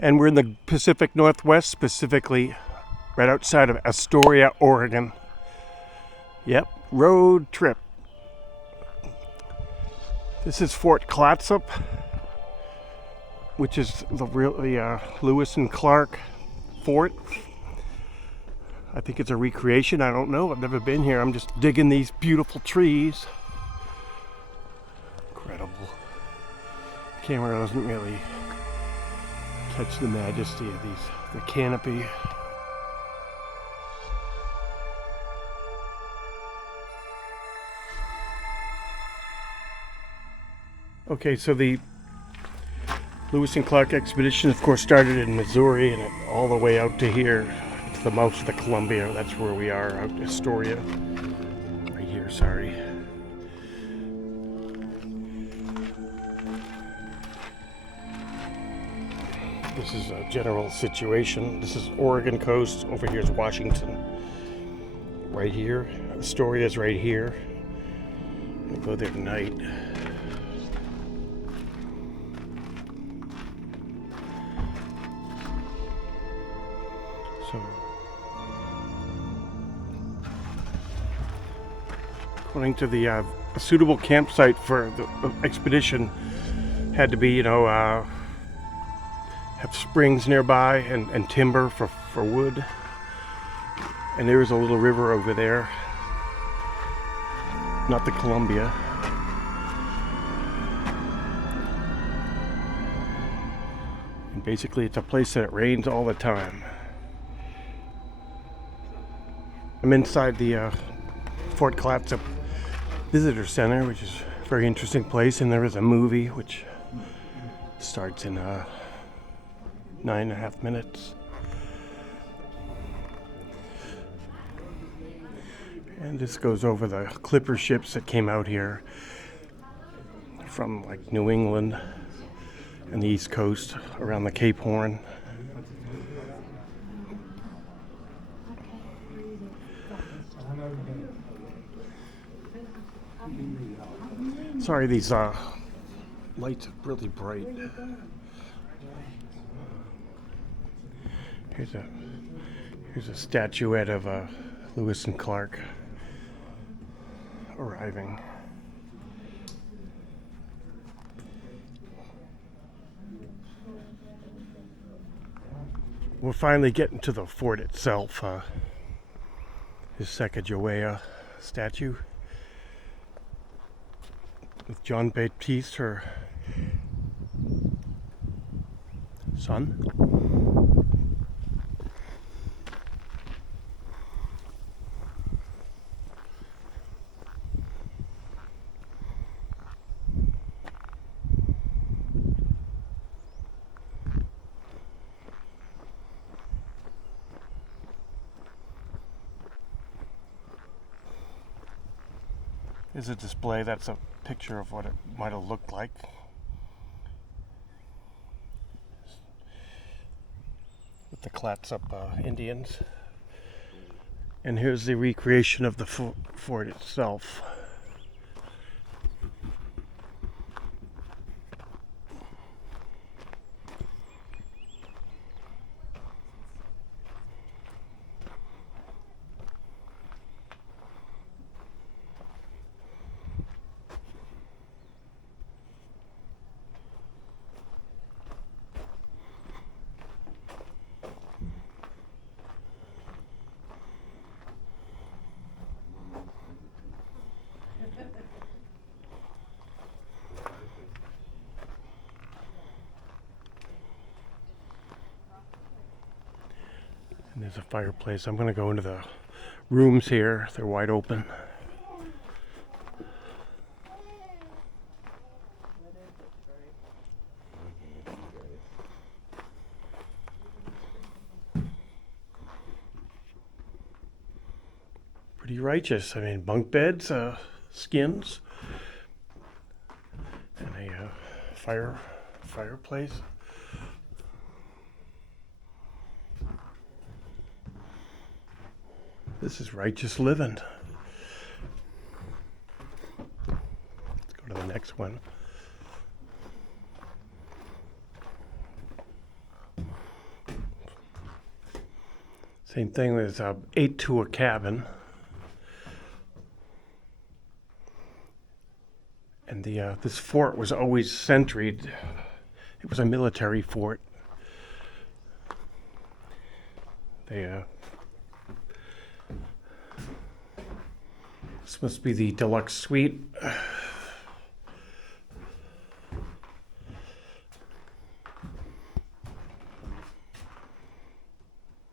And we're in the Pacific Northwest, specifically right outside of Astoria, Oregon. Yep, road trip. This is Fort Clatsop, which is the Lewis and Clark fort. I think it's a recreation. I don't know. I've never been here. I'm just digging these beautiful trees. Incredible. The camera doesn't really catch the majesty of the canopy. Okay, so the Lewis and Clark expedition, of course, started in Missouri and all the way out to here, to the mouth of the Columbia. That's where we are, out in Astoria. Right here, sorry. This is a general situation. This is Oregon coast. Over here is Washington. Right here. Astoria is right here. We'll go there tonight. So, according to the a suitable campsite for the expedition had to be, have springs nearby and timber for wood. And there is a little river over there, not the Columbia. And basically it's a place that it rains all the time. I'm inside the Fort Clatsop Visitor Center, which is a very interesting place, and there is a movie which starts in 9.5 minutes. And this goes over the clipper ships that came out here from like New England and the East Coast around the Cape Horn. Sorry, these lights are really bright. Here's a statuette of Lewis and Clark arriving. We're finally getting to the fort itself. His Sacagawea statue with John Baptiste, her son. Is a display. That's a picture of what it might have looked like. With the Clatsop Indians. And here's the recreation of the fort itself. And there's a fireplace. I'm going to go into the rooms here. They're wide open. Pretty righteous. I mean, bunk beds, skins, and a fireplace. This is righteous living. Let's go to the next one. Same thing with 8 to a cabin. And this fort was always sentried. It was a military fort. This must be the deluxe suite.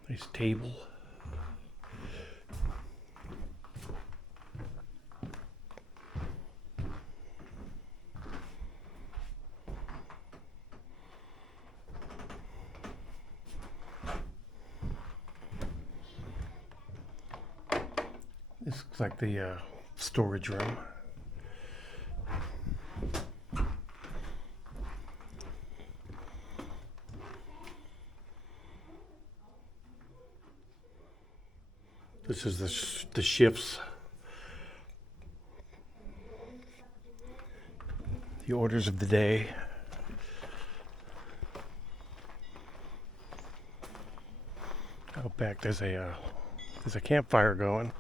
Nice table. This looks like the storage room. This is the shifts. The orders of the day. Out back there's a campfire going.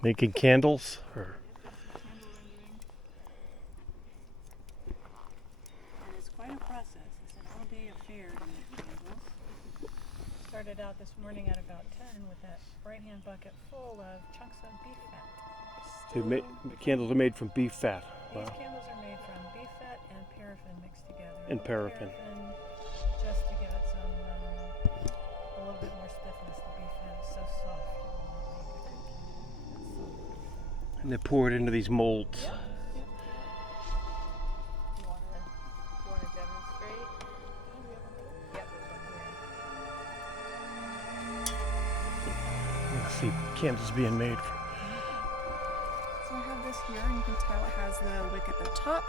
Making candles or and it's quite a process. It's an all-day affair to make candles. Started out this morning at about 10 with that right-hand bucket full of chunks of beef fat. candles are made from beef fat. These Wow. candles are made from beef fat and paraffin mixed together. And paraffin. Just to give it some a little bit more stiffness. The beef fat is so soft. It will not be a good candle. And they pour it into these molds. You want to demonstrate? Yep. Let's see candles being made. So I have this here, and you can tell it has the wick at the top,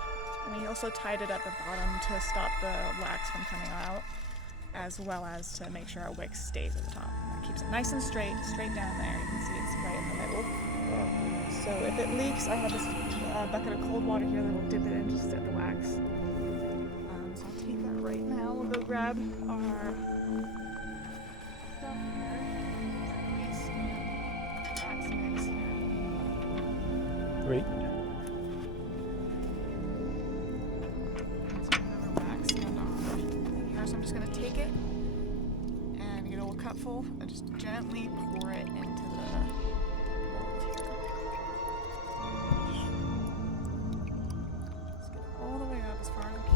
and we also tied it at the bottom to stop the wax from coming out, as well as to make sure our wick stays at the top. That keeps it nice and straight down there. You can see it's right in the middle. So if it leaks, I have this bucket of cold water here that will dip it in just at the wax. So I'll take that right now. We'll go grab our stuff here. Wax mix here. Great. So I have our wax and our here, so I'm just going to take it and get a little cupful and just gently pour it into the mold here. Just get it all the way up as far as we can.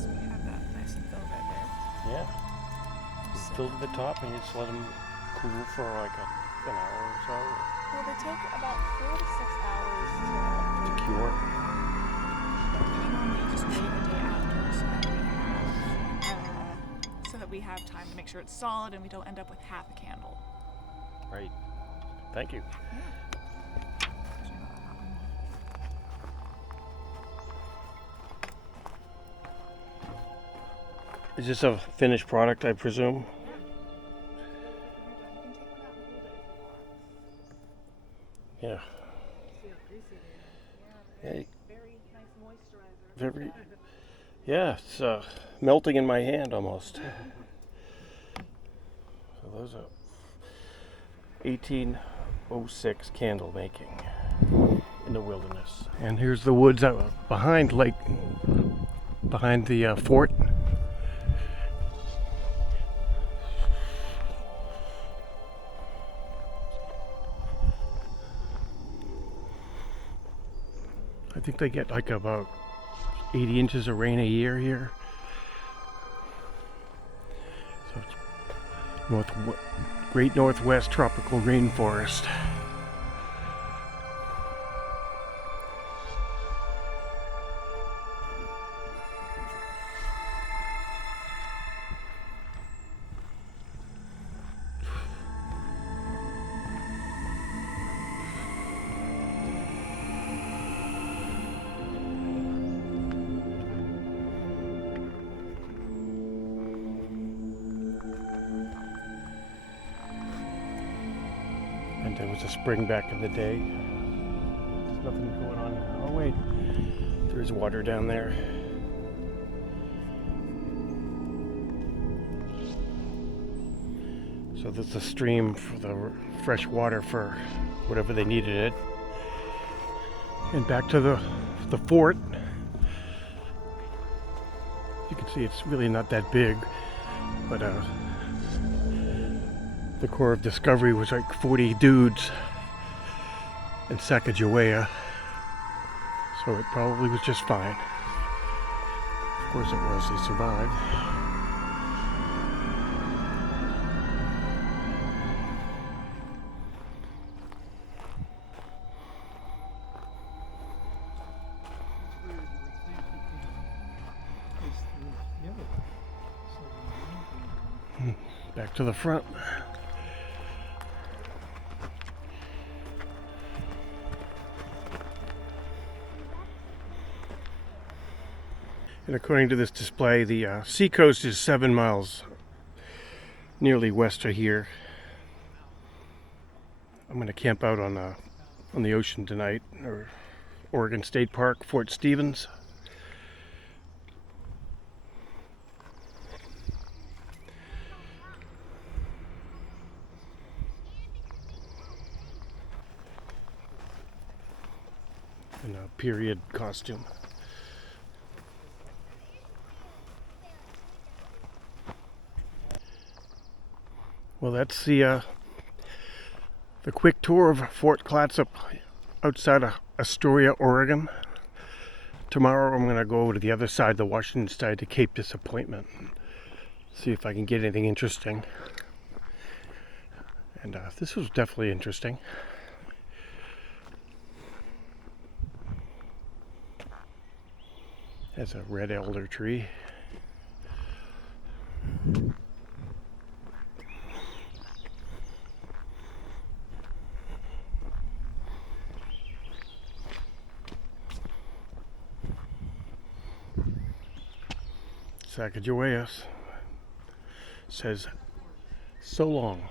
So we have that nice and filled right there. Yeah. It's filled to the top and you just let them cool for like an hour or so Well, they take about 4 to 6 hours to cure. we normally just wait the day after so that we have time to make sure it's solid and we don't end up with half a candle. Right. Thank you. Is this a finished product, I presume? Yeah. Hey. Very nice moisturizer. Very. Yeah, it's melting in my hand almost. So those are 1806 candle making in the wilderness. And here's the woods out behind the fort. I think they get like about 80 inches of rain a year here. So it's great northwest tropical rainforest. And was a spring back in the day. There's nothing going on now. Oh wait, there's water down there. So there's a stream for the fresh water for whatever they needed it. And back to the fort. You can see it's really not that big, but the Corps of Discovery was like 40 dudes in Sacagawea, so it probably was just fine. Of course it was, they survived. Back to the front. And according to this display, the seacoast is 7 miles nearly west of here. I'm going to camp out on the ocean tonight, or Oregon State Park, Fort Stevens. In a period costume. Well, that's the quick tour of Fort Clatsop outside of Astoria, Oregon. Tomorrow I'm going to go over to the other side, the Washington side, to Cape Disappointment. See if I can get anything interesting. And this was definitely interesting. There's a red elder tree. Sacagawea says, so long.